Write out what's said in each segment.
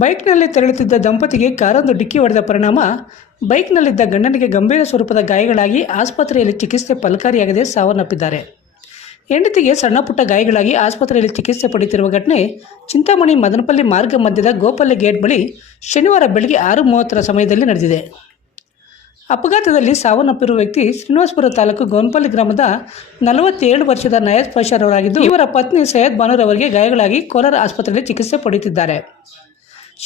ಬೈಕ್ನಲ್ಲಿ ತೆರಳುತ್ತಿದ್ದ ದಂಪತಿಗೆ ಕಾರೊಂದು ಡಿಕ್ಕಿ ಹೊಡೆದ ಪರಿಣಾಮ ಬೈಕ್ನಲ್ಲಿದ್ದ ಗಂಡನಿಗೆ ಗಂಭೀರ ಸ್ವರೂಪದ ಗಾಯಗಳಾಗಿ ಆಸ್ಪತ್ರೆಯಲ್ಲಿ ಚಿಕಿತ್ಸೆ ಫಲಕಾರಿಯಾಗದೆ ಸಾವನ್ನಪ್ಪಿದ್ದಾರೆ. ಹೆಂಡತಿಗೆ ಸಣ್ಣಪುಟ್ಟ ಗಾಯಗಳಾಗಿ ಆಸ್ಪತ್ರೆಯಲ್ಲಿ ಚಿಕಿತ್ಸೆ ಪಡೆಯುತ್ತಿರುವ ಘಟನೆ ಚಿಂತಾಮಣಿ ಮದನಪಲ್ಲಿ ಮಾರ್ಗ ಮಧ್ಯದ ಗೋಪಲ್ಲಿ ಗೇಟ್ ಬಳಿ ಶನಿವಾರ ಬೆಳಗ್ಗೆ 6:30 ಸಮಯದಲ್ಲಿ ನಡೆದಿದೆ. ಅಪಘಾತದಲ್ಲಿ ಸಾವನ್ನಪ್ಪಿರುವ ವ್ಯಕ್ತಿ ಶ್ರೀನಿವಾಸಪುರ ತಾಲೂಕು ಗೋನ್ಪಲ್ಲಿ ಗ್ರಾಮದ 47 ವರ್ಷದ ನಯಾಜ್ ಪಾಷಾರವರಾಗಿದ್ದು, ಇವರ ಪತ್ನಿ ಸೈಯದ್ ಬಾನುರವರಿಗೆ ಗಾಯಗಳಾಗಿ ಕೋಲಾರ ಆಸ್ಪತ್ರೆಯಲ್ಲಿ ಚಿಕಿತ್ಸೆ ಪಡೆಯುತ್ತಿದ್ದಾರೆ.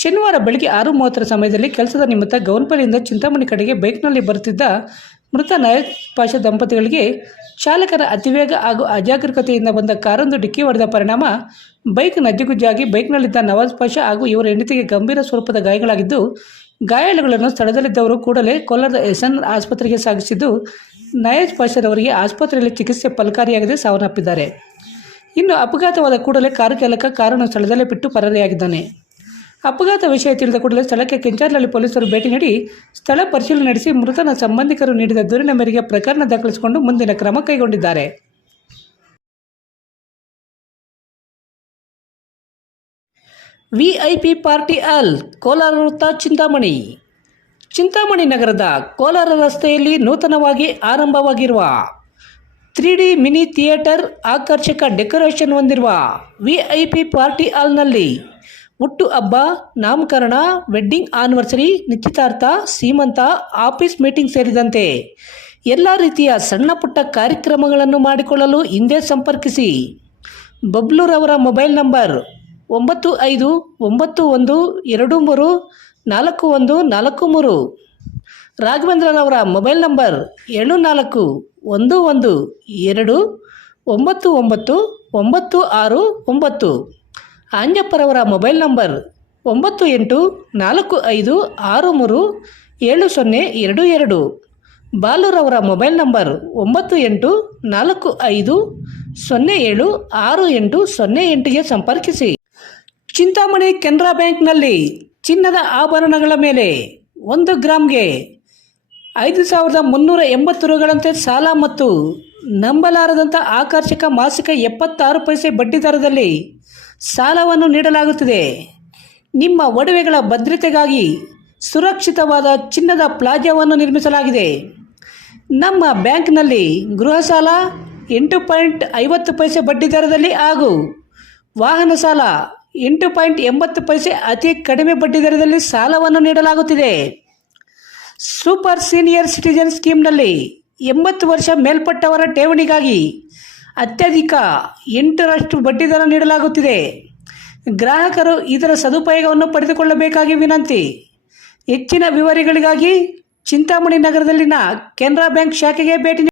ಶನಿವಾರ ಬೆಳಗ್ಗೆ 6:30 ಸಮಯದಲ್ಲಿ ಕೆಲಸದ ನಿಮಿತ್ತ ಗೋನ್ಪಲ್ಲಿಯಿಂದ ಚಿಂತಾಮಣಿ ಕಡೆಗೆ ಬೈಕ್ನಲ್ಲಿ ಬರುತ್ತಿದ್ದ ಮೃತ ನಯಾಜ್ ಪಾಷಾ ದಂಪತಿಗಳಿಗೆ ಚಾಲಕನ ಅತಿವೇಗ ಹಾಗೂ ಅಜಾಗರೂಕತೆಯಿಂದ ಬಂದ ಕಾರೊಂದು ಡಿಕ್ಕಿ ಹೊಡೆದ ಪರಿಣಾಮ ಬೈಕ್ ನಜ್ಜುಗುಜ್ಜಾಗಿ ಬೈಕ್ನಲ್ಲಿದ್ದ ನವಾಜ್ ಪಾಷಾ ಹಾಗೂ ಇವರ ಹೆಂಡತಿಗೆ ಗಂಭೀರ ಸ್ವರೂಪದ ಗಾಯಗಳಾಗಿದ್ದು, ಗಾಯಾಳುಗಳನ್ನು ಸ್ಥಳದಲ್ಲಿದ್ದವರು ಕೂಡಲೇ ಕೋಲಾರದ SN ಆಸ್ಪತ್ರೆಗೆ ಸಾಗಿಸಿದ್ದು, ನಯಾಜ್ ಪಾಷಾರವರಿಗೆ ಆಸ್ಪತ್ರೆಯಲ್ಲಿ ಚಿಕಿತ್ಸೆ ಫಲಕಾರಿಯಾಗದೆ ಸಾವನ್ನಪ್ಪಿದ್ದಾರೆ. ಇನ್ನು ಅಪಘಾತವಾದ ಕೂಡಲೇ ಕಾರು ಚಾಲಕ ಕಾರನ್ನು ಸ್ಥಳದಲ್ಲೇ ಬಿಟ್ಟು ಪರಾರಿಯಾಗಿದ್ದಾನೆ. ಅಪಘಾತ ವಿಷಯ ತಿಳಿದ ಕೂಡಲೇ ಸ್ಥಳಕ್ಕೆ ಕೆಂಚಾರ್ಲಹಳ್ಳಿ ಪೊಲೀಸರು ಭೇಟಿ ನೀಡಿ ಸ್ಥಳ ಪರಿಶೀಲನೆ ನಡೆಸಿ ಮೃತನ ಸಂಬಂಧಿಕರು ನೀಡಿದ ದೂರಿನ ಮೇರೆಗೆ ಪ್ರಕರಣ ದಾಖಲಿಸಿಕೊಂಡು ಮುಂದಿನ ಕ್ರಮ ಕೈಗೊಂಡಿದ್ದಾರೆ. VIP ಪಾರ್ಟಿ ಹಾಲ್, ಕೋಲಾರ ವೃತ್ತ, ಚಿಂತಾಮಣಿ ನಗರದ ಕೋಲಾರ ರಸ್ತೆಯಲ್ಲಿ ನೂತನವಾಗಿ ಆರಂಭವಾಗಿರುವ 3D ಮಿನಿ ಥಿಯೇಟರ್, ಆಕರ್ಷಕ ಡೆಕೋರೇಷನ್ ಹೊಂದಿರುವ VIP ಪಾರ್ಟಿ ಹಾಲ್ನಲ್ಲಿ ಹುಟ್ಟು ಹಬ್ಬ, ನಾಮಕರಣ, ವೆಡ್ಡಿಂಗ್ ಆನಿವರ್ಸರಿ, ನಿಶ್ಚಿತಾರ್ಥ, ಸೀಮಂತ, ಆಫೀಸ್ ಮೀಟಿಂಗ್ ಸೇರಿದಂತೆ ಎಲ್ಲ ರೀತಿಯ ಸಣ್ಣ ಪುಟ್ಟ ಕಾರ್ಯಕ್ರಮಗಳನ್ನು ಮಾಡಿಕೊಳ್ಳಲು ಹಿಂದೆ ಸಂಪರ್ಕಿಸಿ. ಬಬ್ಲೂರವರ ಮೊಬೈಲ್ ನಂಬರ್ 9591234143. ರಾಘವೇಂದ್ರರವರ ಮೊಬೈಲ್ ನಂಬರ್ 7412999969. ಅಂಜಪ್ಪರವರ ಮೊಬೈಲ್ ನಂಬರ್ 9845637022. ಬಾಲೂರವರ ಮೊಬೈಲ್ ನಂಬರ್ 9845076808ಗೆ ಸಂಪರ್ಕಿಸಿ. ಚಿಂತಾಮಣಿ ಕೆನರಾ ಬ್ಯಾಂಕ್ನಲ್ಲಿ ಚಿನ್ನದ ಆಭರಣಗಳ ಮೇಲೆ 1 ಗ್ರಾಮ್ಗೆ 5,380 ರುಗಳಂತೆ ಸಾಲ ಮತ್ತು ನಂಬಲಾರದಂಥ ಆಕರ್ಷಕ ಮಾಸಿಕ 76 ಪೈಸೆ ಬಡ್ಡಿ ದರದಲ್ಲಿ ಸಾಲವನ್ನು ನೀಡಲಾಗುತ್ತಿದೆ. ನಿಮ್ಮ ಒಡವೆಗಳ ಭದ್ರತೆಗಾಗಿ ಸುರಕ್ಷಿತವಾದ ಚಿನ್ನದ ಪ್ಲಾಜಾವನ್ನು ನಿರ್ಮಿಸಲಾಗಿದೆ. ನಮ್ಮ ಬ್ಯಾಂಕ್ನಲ್ಲಿ ಗೃಹ ಸಾಲ 8.50 ಪೈಸೆ ಬಡ್ಡಿ ದರದಲ್ಲಿ ಹಾಗೂ ವಾಹನ ಸಾಲ 8.80 ಪೈಸೆ ಅತಿ ಕಡಿಮೆ ಬಡ್ಡಿ ದರದಲ್ಲಿ ಸಾಲವನ್ನು ನೀಡಲಾಗುತ್ತಿದೆ. ಸೂಪರ್ ಸೀನಿಯರ್ ಸಿಟಿಜನ್ ಸ್ಕೀಮ್ನಲ್ಲಿ 80 ವರ್ಷ ಮೇಲ್ಪಟ್ಟವರ ಠೇವಣಿಗಾಗಿ ಅತ್ಯಧಿಕ 8% ಬಡ್ಡಿದರ ನೀಡಲಾಗುತ್ತಿದೆ. ಗ್ರಾಹಕರು ಇದರ ಸದುಪಯೋಗವನ್ನು ಪಡೆದುಕೊಳ್ಳಬೇಕಾಗಿ ವಿನಂತಿ. ಹೆಚ್ಚಿನ ವಿವರಗಳಿಗಾಗಿ ಚಿಂತಾಮಣಿ ನಗರದಲ್ಲಿನ ಕೆನರಾ ಬ್ಯಾಂಕ್ ಶಾಖೆಗೆ ಭೇಟಿ